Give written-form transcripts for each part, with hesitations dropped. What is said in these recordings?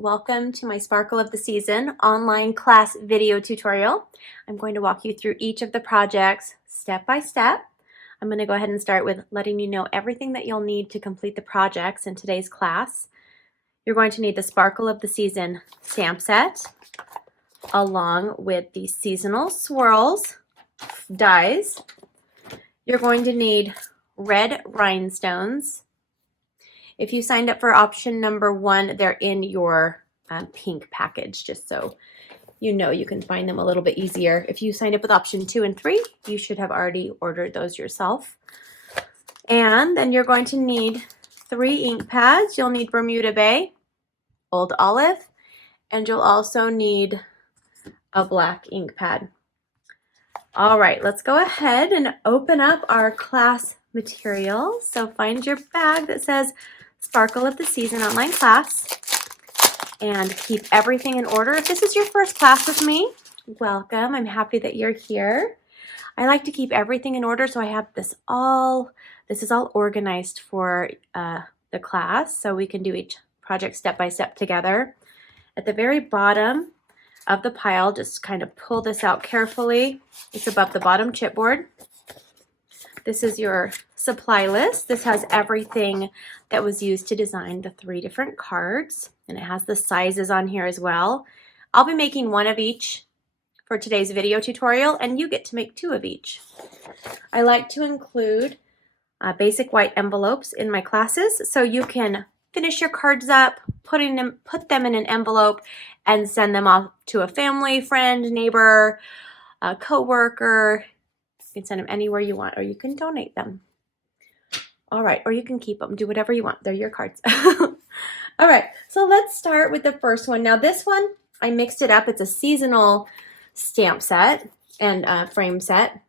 welcome to my Sparkle of the Season online class video tutorial. I'm going to walk you through each of the projects step by step. I'm going to go ahead and start with letting you know everything that you'll need to complete the projects in today's class. You're going to need the Sparkle of the Season stamp set along with the seasonal swirls dies. You're going to need red rhinestones. If you signed up for option number 1, they're in your pink package, just so you know you can find them a little bit easier. If you signed up with option 2 and 3, you should have already ordered those yourself. And then you're going to need 3 ink pads. You'll need Bermuda Bay, Old Olive, and you'll also need a black ink pad. All right, let's go ahead and open up our class material. So find your bag that says Sparkle of the Season online class and keep everything in order. If this is your first class with me, welcome. I'm happy that you're here. I like to keep everything in order, so I have this is all organized for the class, so we can do each project step by step together. At the very bottom of the pile, just kind of pull this out carefully. It's above the bottom chipboard. This is your supply list. This has everything that was used to design the 3 different cards, and it has the sizes on here as well. I'll be making 1 of each for today's video tutorial, and you get to make 2 of each. I like to include basic white envelopes in my classes, so you can finish your cards up, put them in an envelope, and send them off to a family, friend, neighbor, a coworker. You can send them anywhere you want, or you can donate them. All right, or you can keep them. Do whatever you want. They're your cards. All right, so let's start with the first one. Now this one, I mixed it up. It's a seasonal stamp set and frame set.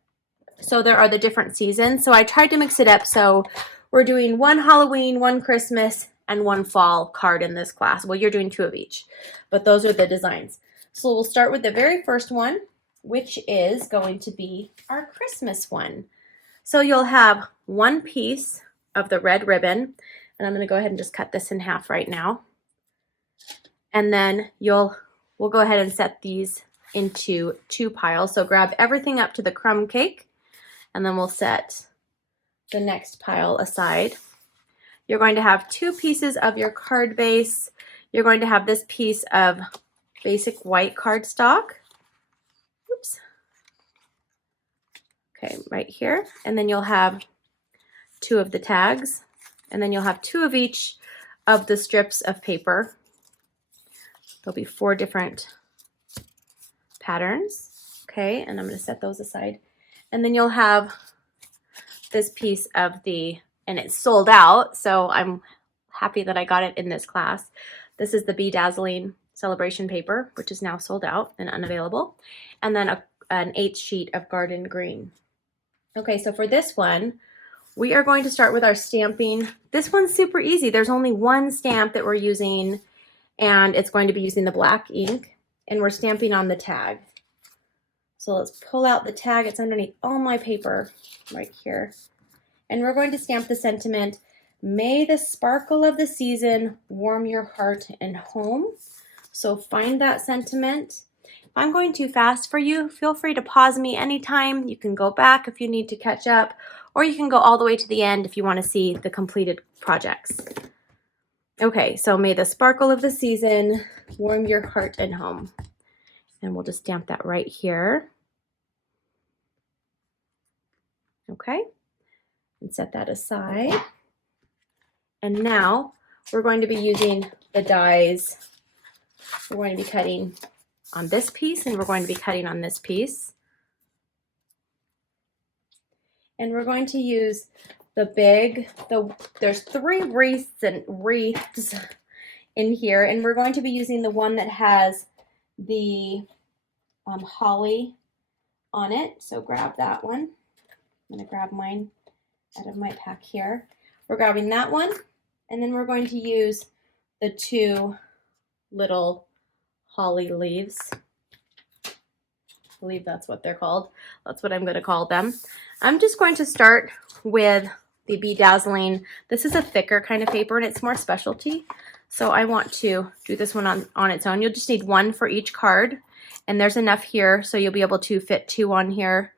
So there are the different seasons. So I tried to mix it up. So we're doing 1 Halloween, 1 Christmas, and 1 fall card in this class. Well, you're doing 2 of each, but those are the designs. So we'll start with the very first one, which is going to be our Christmas one. So you'll have 1 piece of the red ribbon, and I'm going to go ahead and just cut this in half right now. And then we'll go ahead and set these into 2 piles. So grab everything up to the crumb cake, and then we'll set the next pile aside. You're going to have 2 pieces of your card base. You're going to have this piece of basic white cardstock. Oops. Okay, right here. And then you'll have 2 of the tags. And then you'll have 2 of each of the strips of paper. There'll be 4 different patterns. Okay, and I'm going to set those aside. And then you'll have this piece of and it's sold out, so I'm happy that I got it in this class. This is the Bedazzling celebration paper, which is now sold out and unavailable. And then an 1/8 sheet of garden green. Okay, so for this one, we are going to start with our stamping. This one's super easy. There's only 1 stamp that we're using, and it's going to be using the black ink, and we're stamping on the tag. So let's pull out the tag. It's underneath all my paper right here. And we're going to stamp the sentiment, "May the sparkle of the season warm your heart and home." So find that sentiment. If I'm going too fast for you, feel free to pause me anytime. You can go back if you need to catch up, or you can go all the way to the end if you want to see the completed projects. Okay, so "May the sparkle of the season warm your heart and home." And we'll just stamp that right here. Okay. And set that aside. And now we're going to be using the dies. We're going to be cutting on this piece, and we're going to be cutting on this piece. And we're going to use there's 3 wreaths in here, and we're going to be using the one that has the holly on it. So grab that one. I'm going to grab mine out of my pack here. We're grabbing that one, and then we're going to use the 2 little holly leaves. I believe that's what they're called. That's what I'm going to call them. I'm just going to start with the Bedazzling. This is a thicker kind of paper, and it's more specialty. So I want to do this one on its own. You'll just need one for each card, and there's enough here, so you'll be able to fit 2 on here.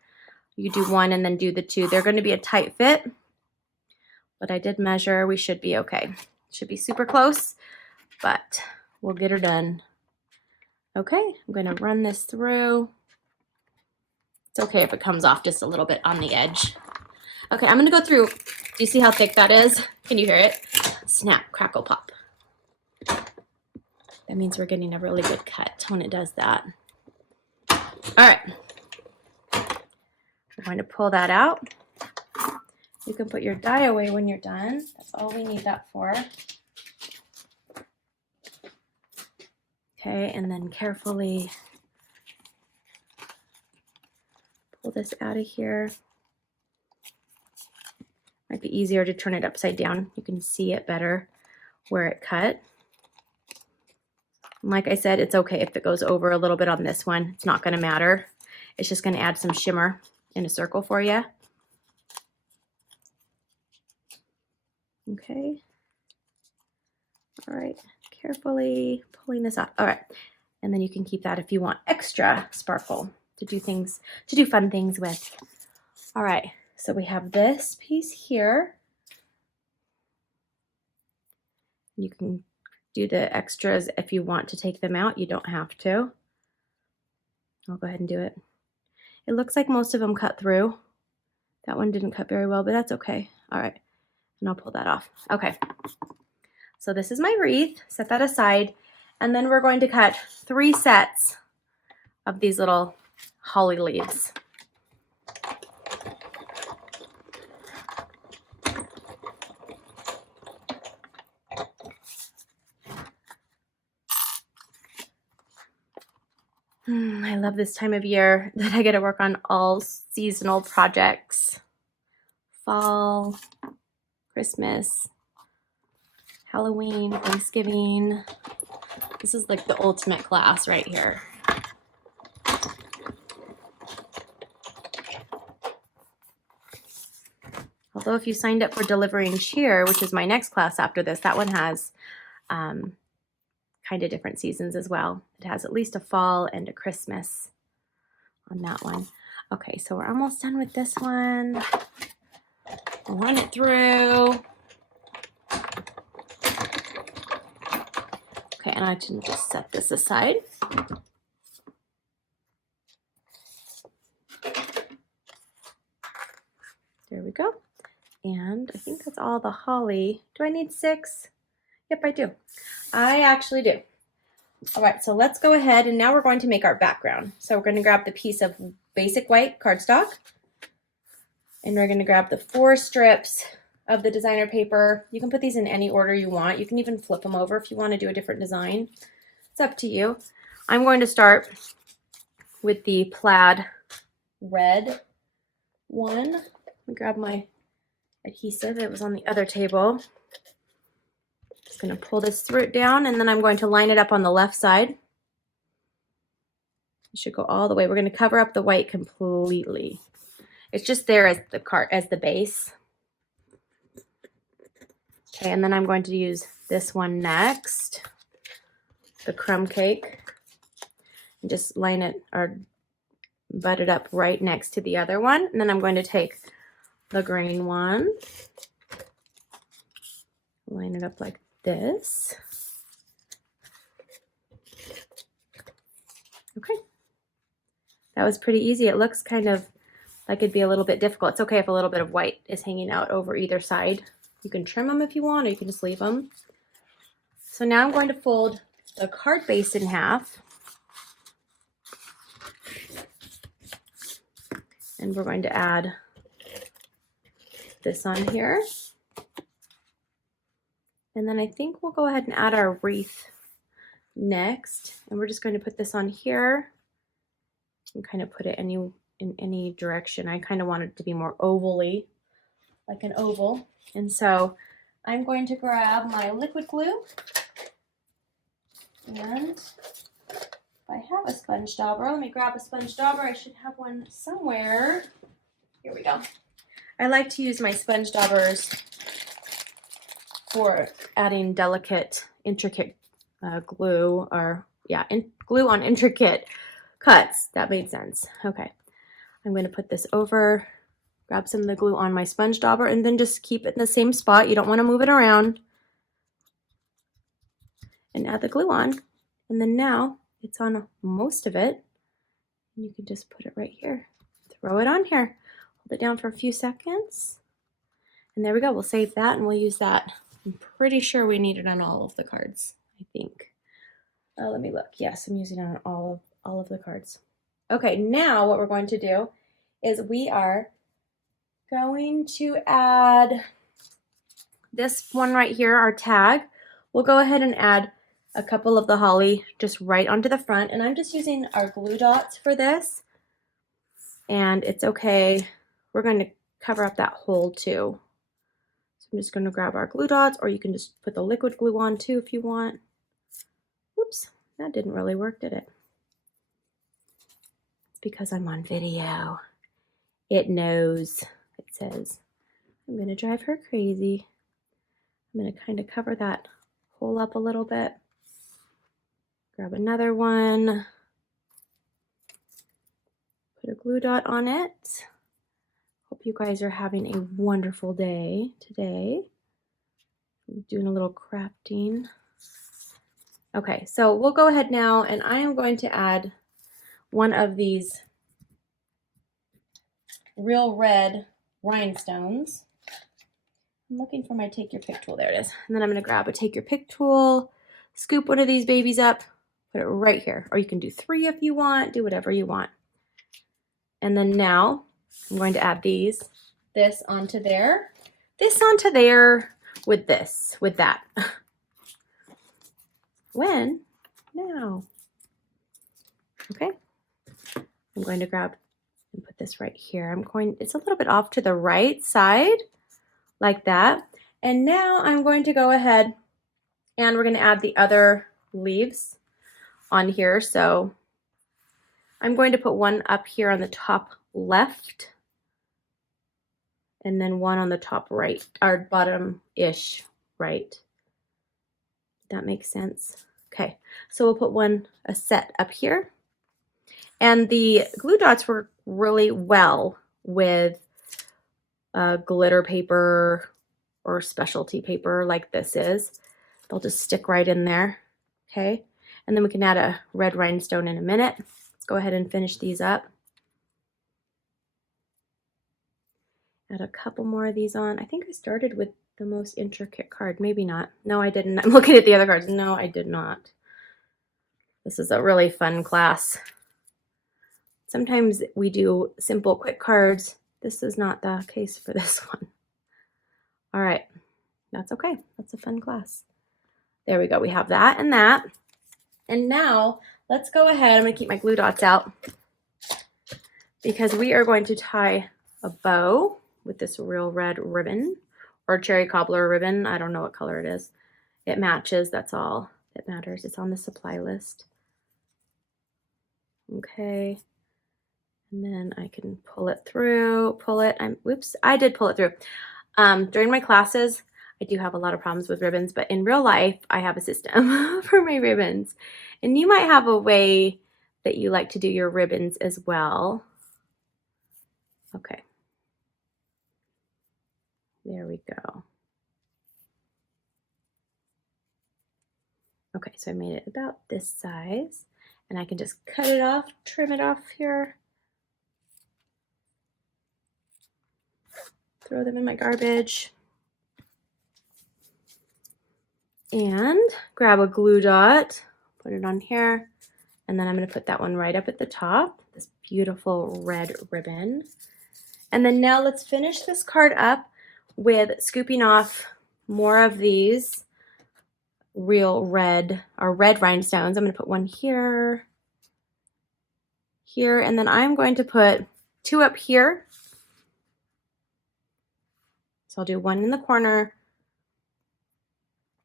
You do 1 and then do the 2. They're going to be a tight fit, but I did measure. We should be okay. Should be super close, but we'll get her done. Okay, I'm going to run this through. It's okay if it comes off just a little bit on the edge. Okay, I'm going to go through. Do you see how thick that is? Can you hear it? Snap, crackle, pop. That means we're getting a really good cut when it does that. All right. We're going to pull that out. You can put your die away when you're done. That's all we need that for. Okay, and then carefully pull this out of here. Might be easier to turn it upside down. You can see it better where it cut. And like I said, it's okay if it goes over a little bit on this one. It's not going to matter. It's just going to add some shimmer in a circle for you. Okay. All right. Carefully pulling this off. All right. And then you can keep that if you want extra sparkle to do things, to do fun things with. All right. So we have this piece here. You can do the extras if you want to take them out. You don't have to. I'll go ahead and do it. It looks like most of them cut through. That one didn't cut very well, but that's okay. All right. And I'll pull that off. Okay. So this is my wreath. Set that aside. And then we're going to cut 3 sets of these little holly leaves. I love this time of year that I get to work on all seasonal projects. Fall, Christmas, Halloween, Thanksgiving. This is like the ultimate class right here. Although if you signed up for Delivery and Cheer, which is my next class after this, that one has kind of different seasons as well. It has at least a fall and a Christmas on that one. Okay, so we're almost done with this one. We'll run it through. Okay, and I can just set this aside. There we go. And I think that's all the holly. Do I need 6? Yep, I do. I actually do. All right, so let's go ahead and now we're going to make our background. So we're going to grab the piece of basic white cardstock and we're going to grab the 4 strips of the designer paper. You can put these in any order you want. You can even flip them over if you want to do a different design. It's up to you. I'm going to start with the plaid red one. Let me grab my adhesive. It was on the other table. Just going to pull this through it down and then I'm going to line it up on the left side. It should go all the way. We're going to cover up the white completely. It's just there as the base. Okay, and then I'm going to use this one next, the crumb cake, and just line it or butt it up right next to the other one. And then I'm going to take the green one, line it up like this. Okay, that was pretty easy. It looks kind of like it'd be a little bit difficult. It's okay if a little bit of white is hanging out over either side. You can trim them if you want, or you can just leave them. So now I'm going to fold the card base in half. And we're going to add this on here. And then I think we'll go ahead and add our wreath next. And we're just going to put this on here and kind of put it in any direction. I kind of want it to be more ovally, like an oval. And so I'm going to grab my liquid glue. And if I have a sponge dauber, let me grab a sponge dauber. I should have one somewhere. Here we go. I like to use my sponge daubers for adding delicate intricate glue, or yeah, glue on intricate cuts. That made sense. Okay, I'm going to put this over, grab some of the glue on my sponge dauber, and then just keep it in the same spot. You don't want to move it around. And add the glue on. And then now it's on most of it. And you can just put it right here. Throw it on here. Hold it down for a few seconds. And there we go. We'll save that and we'll use that. I'm pretty sure we need it on all of the cards, I think. Let me look. Yes, I'm using it on all of the cards. Okay, now what we're going to do is we are going to add this one right here, our tag. We'll go ahead and add a couple of the holly just right onto the front, and I'm just using our glue dots for this, and it's okay. We're going to cover up that hole too. So I'm just going to grab our glue dots, or you can just put the liquid glue on too if you want. Oops, that didn't really work, did it? It's because I'm on video. It knows. It says, I'm going to drive her crazy. I'm going to kind of cover that hole up a little bit. Grab another one. Put a glue dot on it. Hope you guys are having a wonderful day today. I'm doing a little crafting. Okay, so we'll go ahead now, and I am going to add one of these real red rhinestones. I'm looking for my take your pick tool. There it is. And then I'm going to grab a take your pick tool, scoop one of these babies up, put it right here. Or you can do 3 if you want, do whatever you want. And then now I'm going to add this onto there, this onto there, with this, with that. When? Now. Okay. I'm going to grab and put this right here. It's a little bit off to the right side, like that. And now I'm going to go ahead and we're going to add the other leaves on here. So I'm going to put one up here on the top left, and then one on the top right, or bottom-ish right. That makes sense. Okay, so we'll put a set up here. And the glue dots work really well with glitter paper or specialty paper like this is. They'll just stick right in there. Okay, and then we can add a red rhinestone in a minute. Let's go ahead and finish these up. Add a couple more of these on. I think I started with the most intricate card. Maybe not. No, I didn't. I'm looking at the other cards. No, I did not. This is a really fun class. Sometimes we do simple, quick cards. This is not the case for this one. All right. That's okay. That's a fun class. There we go. We have that and that. And now let's go ahead. I'm going to keep my glue dots out because we are going to tie a bow with this real red ribbon or cherry cobbler ribbon. I don't know what color it is. It matches. That's all that matters. It's on the supply list. Okay. And then I can pull it through, whoops, I did pull it through. During my classes, I do have a lot of problems with ribbons, but in real life, I have a system for my ribbons. And you might have a way that you like to do your ribbons as well. Okay. There we go. Okay, so I made it about this size, and I can just cut it off, trim it off here. Throw them in my garbage. And grab a glue dot, put it on here, and then I'm going to put that one right up at the top, this beautiful red ribbon. And then now let's finish this card up with scooping off more of these real red, or red rhinestones. I'm going to put one here, here, and then I'm going to put 2 up here. So I'll do 1 in the corner,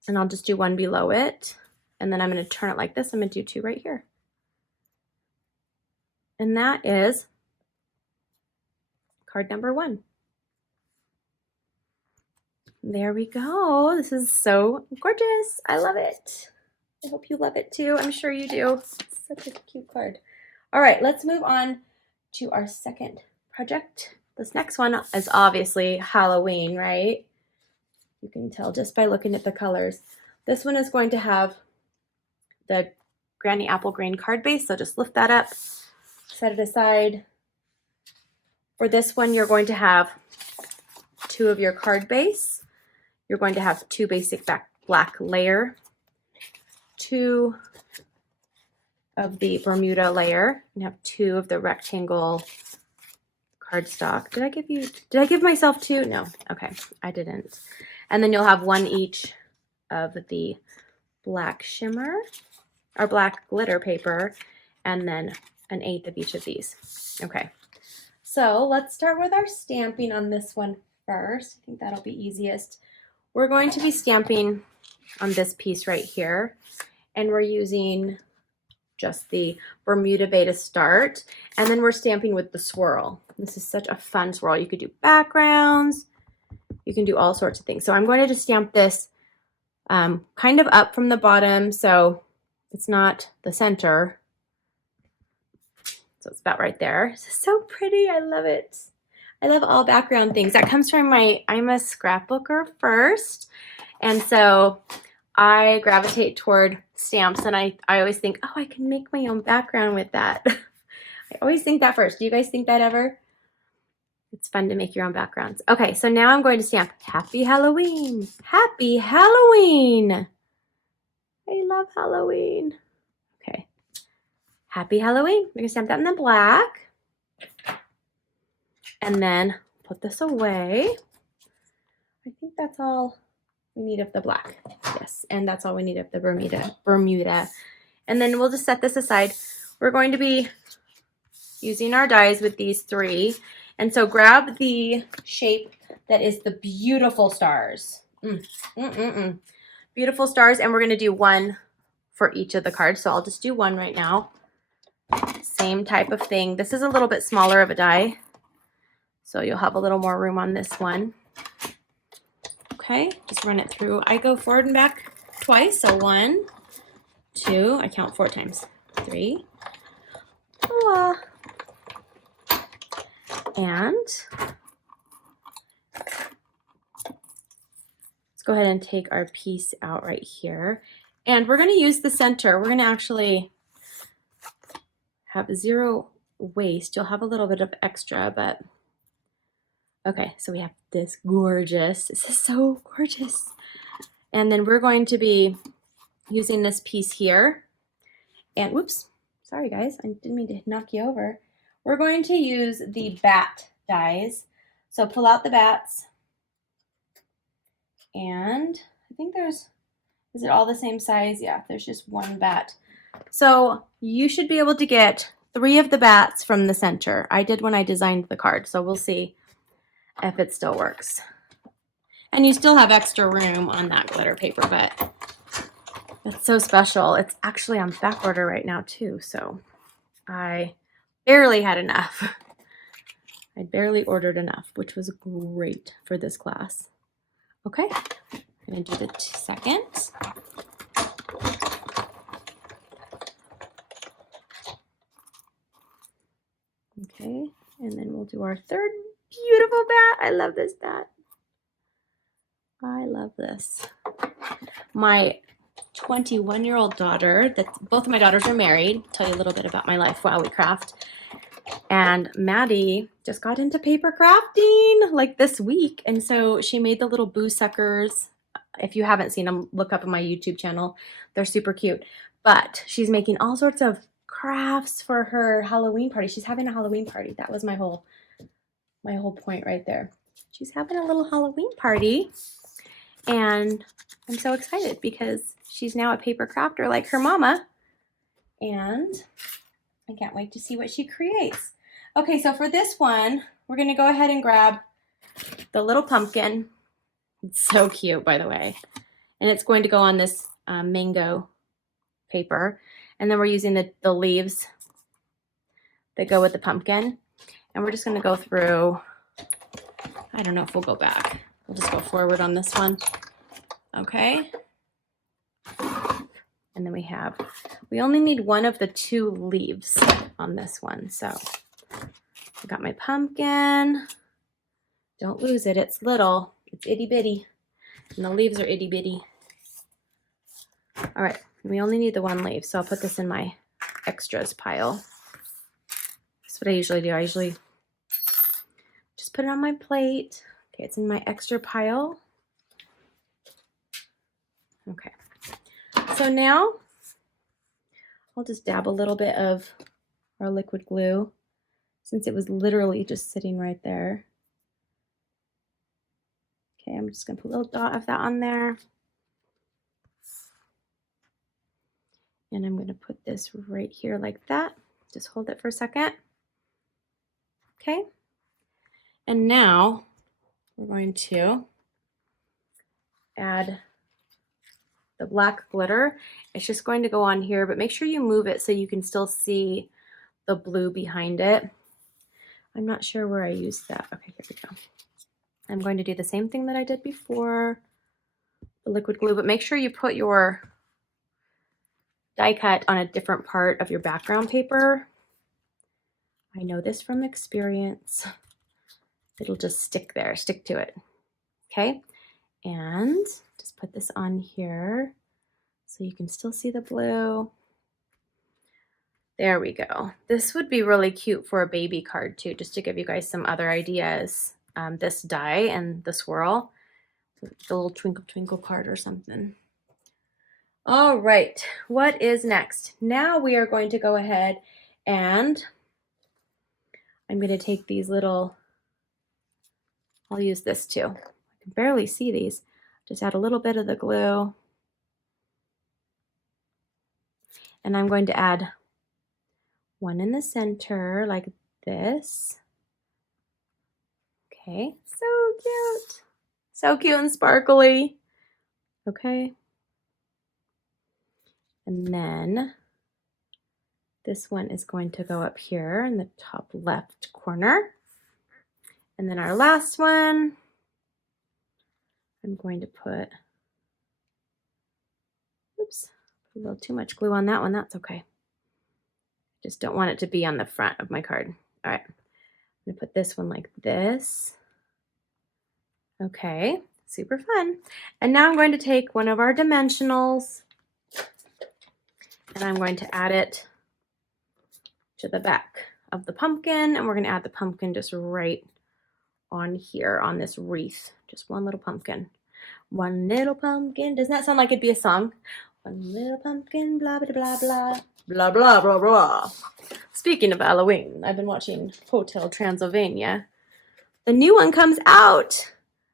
and I'll just do 1 below it. And then I'm going to turn it like this. I'm going to do 2 right here. And that is card number 1. there we go. This is so gorgeous. I love it. I hope you love it too. I'm sure you do. It's such a cute card. All right, let's move on to our second project. This next one is obviously Halloween, right? You can tell just by looking at the colors. This one is going to have the Granny Apple Green card base, so just lift that up, set it aside. For this one, you're going to have 2 of your card base. You're going to have 2 basic black layer, 2 of the Bermuda layer, and have 2 of the rectangle cardstock. Did I give myself 2? No, okay, I didn't. And then you'll have 1 each of the black shimmer or black glitter paper, and then an 1/8 of each of these. Okay, so let's start with our stamping on this one first. I think that'll be easiest. We're going to be stamping on this piece right here, and we're using just the Bermuda Bay to start, and then we're stamping with the swirl. This is such a fun swirl. You could do backgrounds, you can do all sorts of things. So I'm going to just stamp this kind of up from the bottom, so it's not the center. So it's about right there. This is so pretty. I love it. I love all background things. That comes from I'm a scrapbooker first, and so I gravitate toward stamps, and I always think, oh, I can make my own background with that. I always think that first. Do you guys think that ever? It's fun to make your own backgrounds. Okay, so now I'm going to stamp Happy Halloween. Happy Halloween. I love Halloween. Okay. Happy Halloween. We're going to stamp that in the black. And then put this away. I think that's all we need of the black. Yes, and that's all we need of the Bermuda. And then we'll just set this aside. We're going to be using our dies with these 3. And so grab the shape that is the beautiful stars. Beautiful stars, and we're going to do 1 for each of the cards. So I'll just do 1 right now. Same type of thing. This is a little bit smaller of a die, so you'll have a little more room on this one. Okay, just run it through. I go forward and back twice, so 1, 2, I count 4 times. 3, 4. And let's go ahead and take our piece out right here. And we're going to use the center. We're going to actually have 0 waste. You'll have a little bit of extra, but okay, so we have this gorgeous. This is so gorgeous. And then we're going to be using this piece here. And whoops, sorry guys, I didn't mean to knock you over. We're going to use the bat dies. So pull out the bats. And I think is it all the same size? Yeah, there's just 1 bat. So you should be able to get 3 of the bats from the center. I did when I designed the card, so we'll see if it still works. And you still have extra room on that glitter paper, but it's so special. It's actually on back order right now too, so I barely had enough. I barely ordered enough, which was great for this class. Okay, I'm gonna do the second. Okay, and then we'll do our third beautiful bat. I love this bat. I love this. My 21-year-old daughter, both of my daughters are married. I'll tell you a little bit about my life while we craft. And Maddie just got into paper crafting like this week. And so she made the little boo suckers. If you haven't seen them, look up on my YouTube channel. They're super cute. But she's making all sorts of crafts for her Halloween party. She's having a Halloween party. That was my whole point right there. She's having a little Halloween party. And I'm so excited because she's now a paper crafter like her mama. And I can't wait to see what she creates. Okay, so for this one, we're going to go ahead and grab the little pumpkin. It's so cute, by the way. And it's going to go on this mango paper. And then we're using the leaves that go with the pumpkin. And we're just going to go through, I don't know if we'll go back. We'll just go forward on this one. Okay. And then we only need one of the 2 leaves on this one. So I got my pumpkin. Don't lose it. It's little. It's itty bitty. And the leaves are itty bitty. All right. We only need the 1 leaf. So I'll put this in my extras pile. That's what I usually do. I usually just put it on my plate. Okay, it's in my extra pile. Okay. So now I'll just dab a little bit of our liquid glue since it was literally just sitting right there. Okay, I'm just gonna put a little dot of that on there. And I'm gonna put this right here like that. Just hold it for a second. Okay. And now we're going to add the black glitter. It's just going to go on here, but make sure you move it so you can still see the blue behind it. I'm not sure where I used that. Okay, here we go. I'm going to do the same thing that I did before, the liquid glue, but make sure you put your die cut on a different part of your background paper. I know this from experience. It'll just stick there, stick to it. Okay, and just put this on here so you can still see the blue. There we go. This would be really cute for a baby card too, just to give you guys some other ideas. This die and the swirl, the little twinkle twinkle card or something. All right, what is next? Now we are going to go ahead and I'm going to take these little, I'll use this too. I can barely see these. Just add a little bit of the glue. And I'm going to add one in the center like this. Okay, so cute. So cute and sparkly. Okay. And then this one is going to go up here in the top left corner. And then our last one, I'm going to put, oops, a little too much glue on that one. That's okay. Just don't want it to be on the front of my card. All right, I'm gonna put this one like this. Okay, super fun. And now I'm going to take one of our dimensionals and I'm going to add it to the back of the pumpkin, and we're gonna add the pumpkin just right on here on this wreath. Just one little pumpkin. One little pumpkin. Doesn't that sound like it'd be a song? One little pumpkin, blah, blah, blah, blah. Blah, blah, blah, blah. Speaking of Halloween, I've been watching Hotel Transylvania. The new one comes out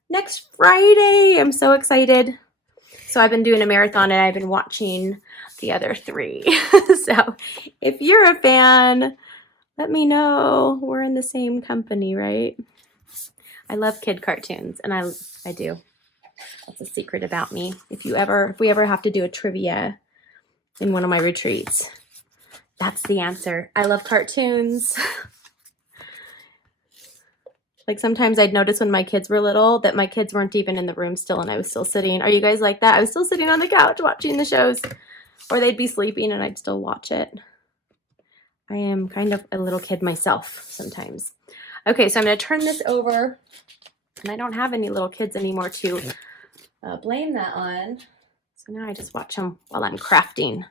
next Friday. I'm so excited. So I've been doing a marathon and I've been watching the other 3. So if you're a fan, let me know. We're in the same company, right? I love kid cartoons, and I do. That's a secret about me. If we ever have to do a trivia in one of my retreats, that's the answer. I love cartoons. Like sometimes I'd notice when my kids were little that my kids weren't even in the room still and I was still sitting. Are you guys like that? I was still sitting on the couch watching the shows, or they'd be sleeping and I'd still watch it. I am kind of a little kid myself sometimes. Okay, so I'm going to turn this over, and I don't have any little kids anymore to blame that on. So now I just watch them while I'm crafting.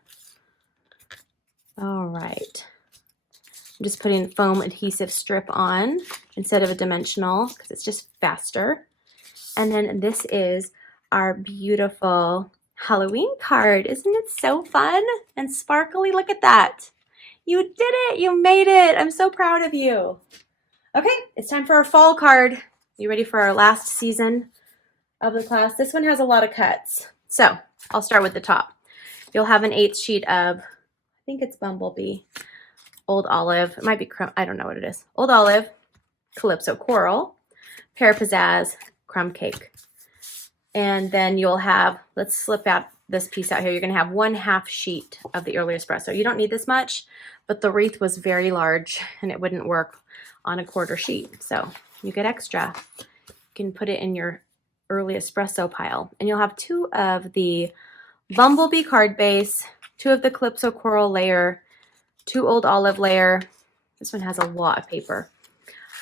All right. I'm just putting foam adhesive strip on instead of a dimensional because it's just faster. And then this is our beautiful Halloween card. Isn't it so fun and sparkly? Look at that. You did it. You made it. I'm so proud of you. Okay, it's time for our fall card. You ready for our last season of the class? This one has a lot of cuts. So I'll start with the top. You'll have an 1/8 sheet of, I think it's Bumblebee, Old Olive. It might be, I don't know what it is. Old Olive, Calypso Coral, Pear Pizzazz, Crumb Cake. And then you'll have, let's slip out this piece out here. You're going to have 1/2 sheet of the Early Espresso. You don't need this much, but the wreath was very large and it wouldn't work on a 1/4 sheet. So you get extra. You can put it in your early espresso pile. And you'll have 2 of the Bumblebee card base, 2 of the Calypso Coral layer, 2 Old Olive layer. This one has a lot of paper.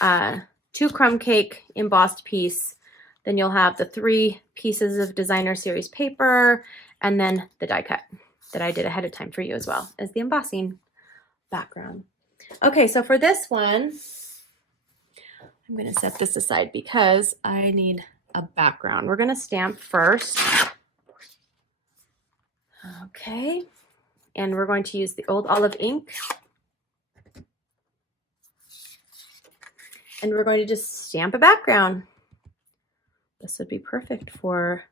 2 Crumb Cake embossed piece. Then you'll have the 3 pieces of Designer Series paper, and then the die cut that I did ahead of time for you as well as the embossing background. Okay, so for this one, I'm going to set this aside because I need a background. We're going to stamp first. Okay, and we're going to use the Old Olive ink. And we're going to just stamp a background. This would be perfect for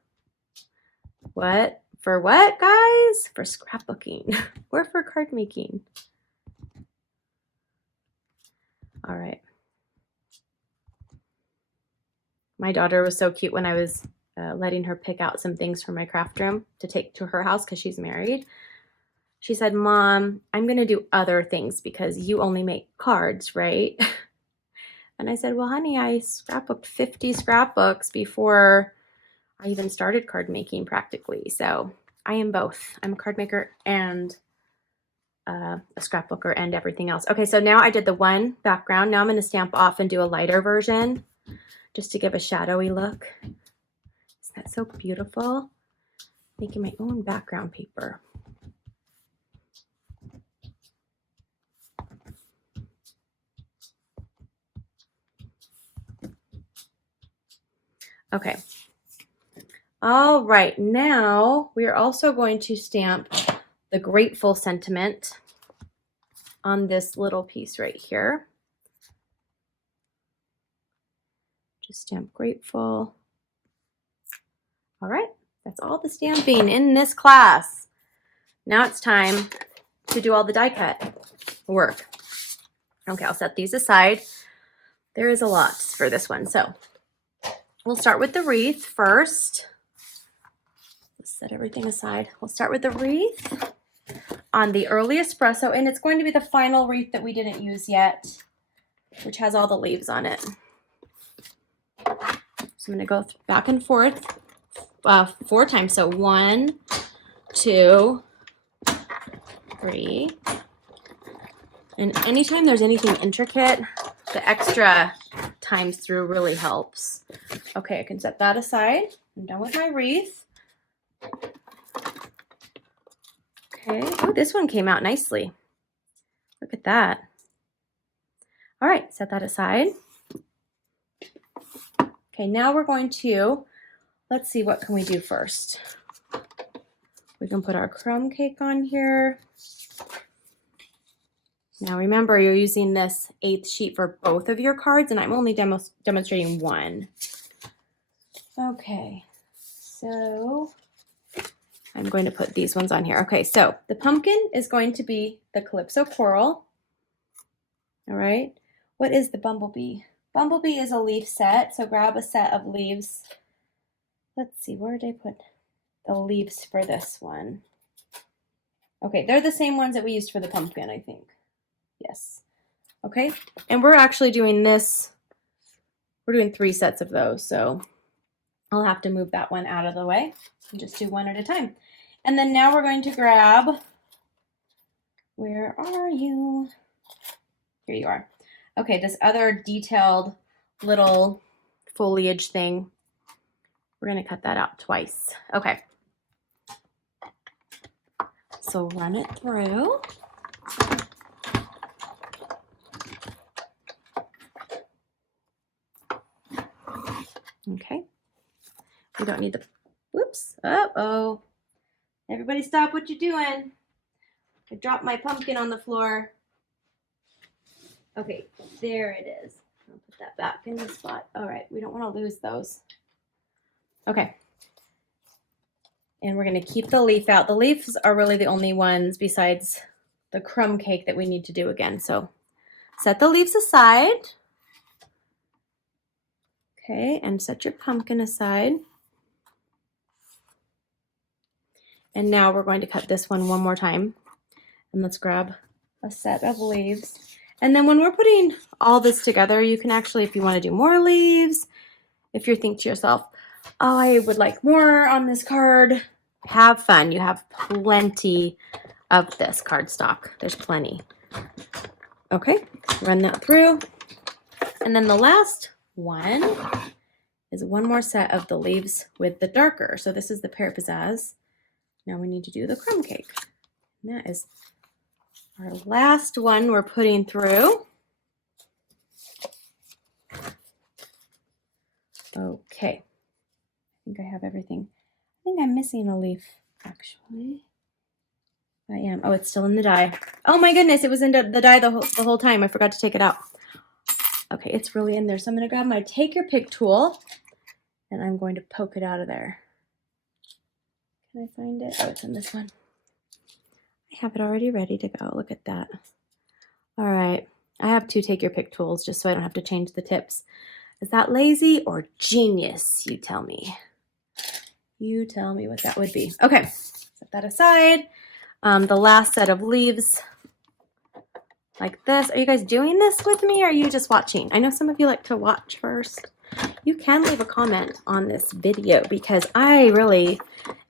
what? For what, guys? For scrapbooking or for card making. All right. My daughter was so cute when I was letting her pick out some things for my craft room to take to her house because she's married. She said, "Mom, I'm going to do other things because you only make cards, right?" And I said, "Well, honey, I scrapbooked 50 scrapbooks before I even started card making practically. So I am both. I'm a card maker and a scrapbooker and everything else." Okay, so now I did the one background. Now I'm going to stamp off and do a lighter version just to give a shadowy look. Isn't that so beautiful? Making my own background paper. Okay. All right, now we are also going to stamp the grateful sentiment on this little piece right here. Just stamp grateful. All right, that's all the stamping in this class. Now it's time to do all the die cut work. Okay, I'll set these aside. There is a lot for this one. So we'll start with the wreath first. Let's set everything aside. We'll start with the wreath on the early espresso, and it's going to be the final wreath that we didn't use yet, which has all the leaves on it. So I'm going to go back and forth 4 times. So 1, 2, 3. And anytime there's anything intricate, the extra times through really helps. Okay, I can set that aside. I'm done with my wreath. Okay, oh, this one came out nicely. Look at that. All right, set that aside. Okay, now we're going to, let's see, what can we do first? We can put our crumb cake on here. Now remember, you're using this 1/8 sheet for both of your cards, and I'm only demonstrating one. Okay, so I'm going to put these ones on here. Okay, so the pumpkin is going to be the Calypso Coral. All right, what is the bumblebee? Bumblebee is a leaf set, so grab a set of leaves. Let's see, where did I put the leaves for this one? Okay, they're the same ones that we used for the pumpkin, I think. Yes. Okay, and we're actually doing this, we're doing 3 sets of those, so I'll have to move that one out of the way and just do one at a time. And then now we're going to grab, where are you? Here you are. Okay, this other detailed little foliage thing, we're going to cut that out twice. Okay. So run it through. Okay. We don't need the, whoops. Uh-oh. Everybody stop what you're doing. I dropped my pumpkin on the floor. Okay, there it is. I'll put that back in the spot. All right, we don't want to lose those. Okay. And we're going to keep the leaf out. The leaves are really the only ones besides the crumb cake that we need to do again. So set the leaves aside. Okay, and set your pumpkin aside. And now we're going to cut this one more time. And let's grab a set of leaves. And then when we're putting all this together, you can actually, if you want to do more leaves, if you think to yourself, oh, I would like more on this card. Have fun. You have plenty of this cardstock. There's plenty. Okay, run that through. And then the last one is one more set of the leaves with the darker. So this is the pear pizzazz. Now we need to do the crumb cake. And that is our last one we're putting through. Okay, I think I have everything. I think I'm missing a leaf, actually. I am. Oh, it's still in the die. Oh my goodness, it was in the die the whole time. I forgot to take it out. Okay, it's really in there. So I'm going to grab my Take Your Pick tool, and I'm going to poke it out of there. Can I find it? Oh, it's in this one. I have it already ready to go. Look at that. All right. I have 2 Take Your Pick tools just so I don't have to change the tips. Is that lazy or genius? You tell me. You tell me what that would be. Okay, set that aside. The last set of leaves like this. Are you guys doing this with me or are you just watching? I know some of you like to watch first. You can leave a comment on this video because I really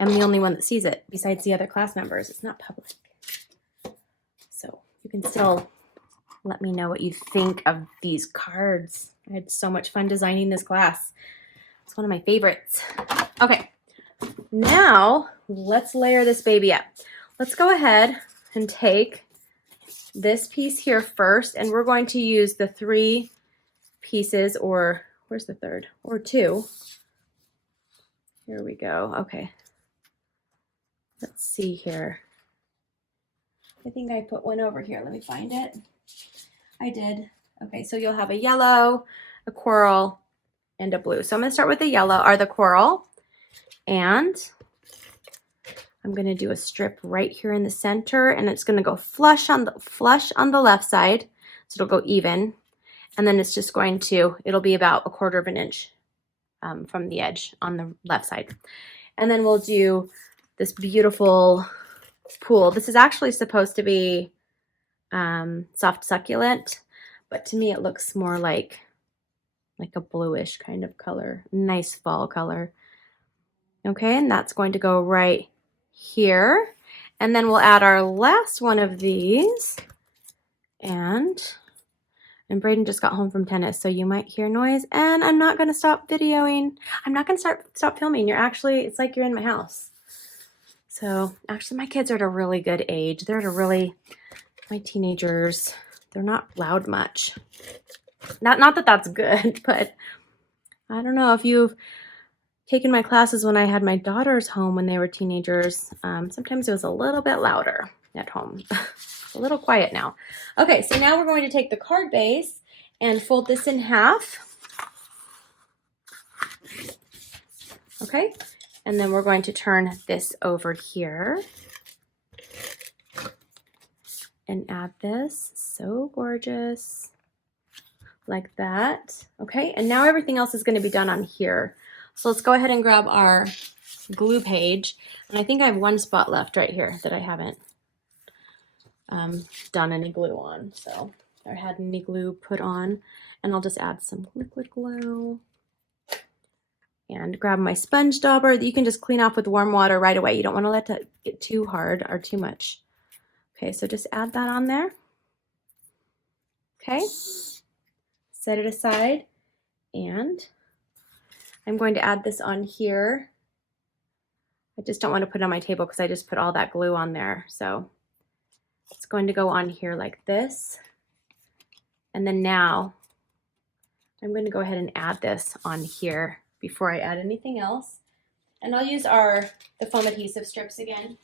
am the only one that sees it besides the other class members. It's not public. So you can still let me know what you think of these cards. I had so much fun designing this class. It's one of my favorites. Okay, now let's layer this baby up. Let's go ahead and take this piece here first, and we're going to use the 3 pieces, or where's the third? Or 2. Here we go. Okay. Let's see here. I think I put one over here. Let me find it. I did. Okay, so you'll have a yellow, a coral, and a blue. So I'm going to start with the yellow, or the coral, and I'm going to do a strip right here in the center, and it's going to go flush on the left side, so it'll go even, and then it's just going to, it'll be about 1/4 of an inch from the edge on the left side. And then we'll do this beautiful pool. This is actually supposed to be soft succulent, but to me it looks more like a bluish kind of color, nice fall color. Okay, and that's going to go right here. And then we'll add our last one of these. And Braden just got home from tennis, so you might hear noise. And I'm not going to stop videoing. I'm not going to stop filming. It's like you're in my house. So actually my kids are at a really good age. My teenagers, they're not loud much. Not that that's good, but I don't know if you've taken my classes when I had my daughters home when they were teenagers. Sometimes it was a little bit louder at home. A little quiet now. Okay, so now we're going to take the card base and fold this in half. Okay, and then we're going to turn this over here and add this. So gorgeous. Like that. Okay, and now everything else is going to be done on here. So let's go ahead and grab our glue page. And I think I have one spot left right here that I haven't done any glue on. So I had any glue put on. And I'll just add some liquid glue. And grab my sponge dauber that you can just clean off with warm water right away. You don't want to let it get too hard or too much. Okay, so just add that on there. Okay. Set it aside, and I'm going to add this on here. I just don't want to put it on my table because I just put all that glue on there. So it's going to go on here like this. And then now I'm going to go ahead and add this on here before I add anything else. And I'll use the foam adhesive strips again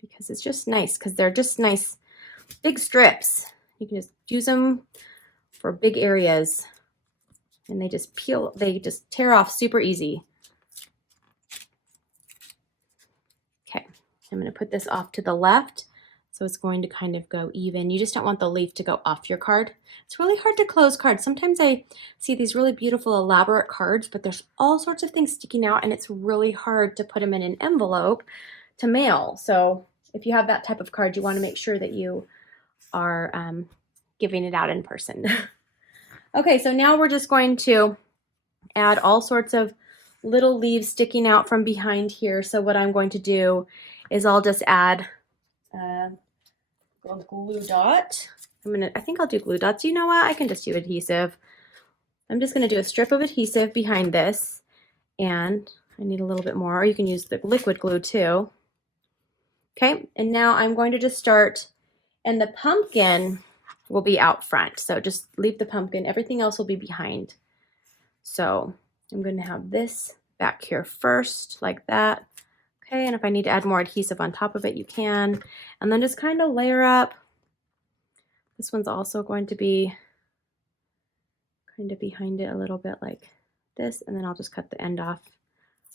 because it's just nice, because they're just nice big strips. You can just use them for big areas, and they just tear off super easy. Okay, I'm going to put this off to the left, so it's going to kind of go even. You just don't want the leaf to go off your card. It's really hard to close cards. Sometimes I see these really beautiful elaborate cards, but there's all sorts of things sticking out, and it's really hard to put them in an envelope to mail. So if you have that type of card, you want to make sure that you are giving it out in person. Okay, so now we're just going to add all sorts of little leaves sticking out from behind here. So what I'm going to do is I'll just add a glue dot. I think I'll do glue dots. You know what? I can just do adhesive. I'm just going to do a strip of adhesive behind this, and I need a little bit more, or you can use the liquid glue too. Okay, and now I'm going to just start, and the pumpkin will be out front. So just leave the pumpkin, everything else will be behind. So I'm going to have this back here first, like that. Okay, and if I need to add more adhesive on top of it, you can. And then just kind of layer up. This one's also going to be kind of behind it a little bit like this, and then I'll just cut the end off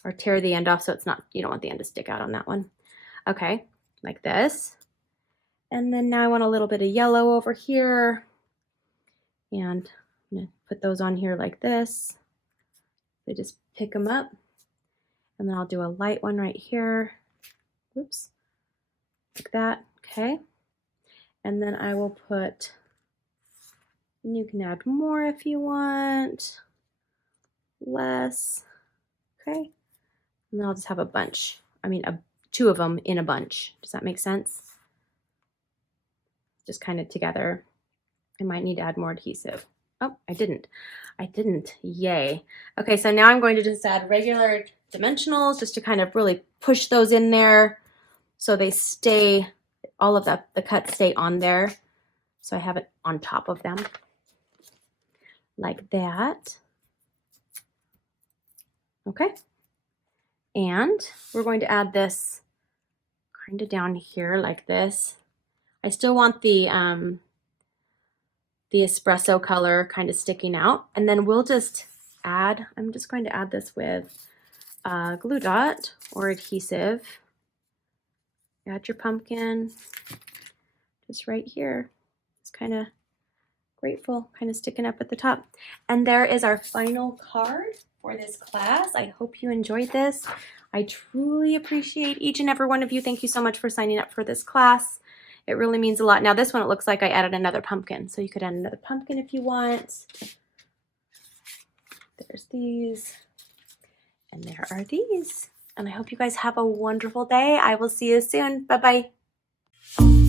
or tear the end off so it's not, you don't want the end to stick out on that one. Okay, like this. And then now I want a little bit of yellow over here, and I'm gonna put those on here like this. They just pick them up, and then I'll do a light one right here. Whoops, like that. Okay, and then I will put, and you can add more if you want, less. Okay, and then I'll just have a bunch. I mean, two of them in a bunch. Does that make sense? Just kind of together. I might need to add more adhesive. Oh, I didn't. Yay. Okay, so now I'm going to just add regular dimensionals just to kind of really push those in there so they stay, all of the cuts stay on there. So I have it on top of them like that. Okay. And we're going to add this kind of down here like this. I still want the espresso color kind of sticking out. And then we'll just add, I'm just going to add this with glue dot or adhesive. Add your pumpkin just right here. It's kind of grateful, kind of sticking up at the top. And there is our final card for this class. I hope you enjoyed this. I truly appreciate each and every one of you. Thank you so much for signing up for this class. It really means a lot. Now this one, it looks like I added another pumpkin. So you could add another pumpkin if you want. There's these. And there are these. And I hope you guys have a wonderful day. I will see you soon. Bye-bye.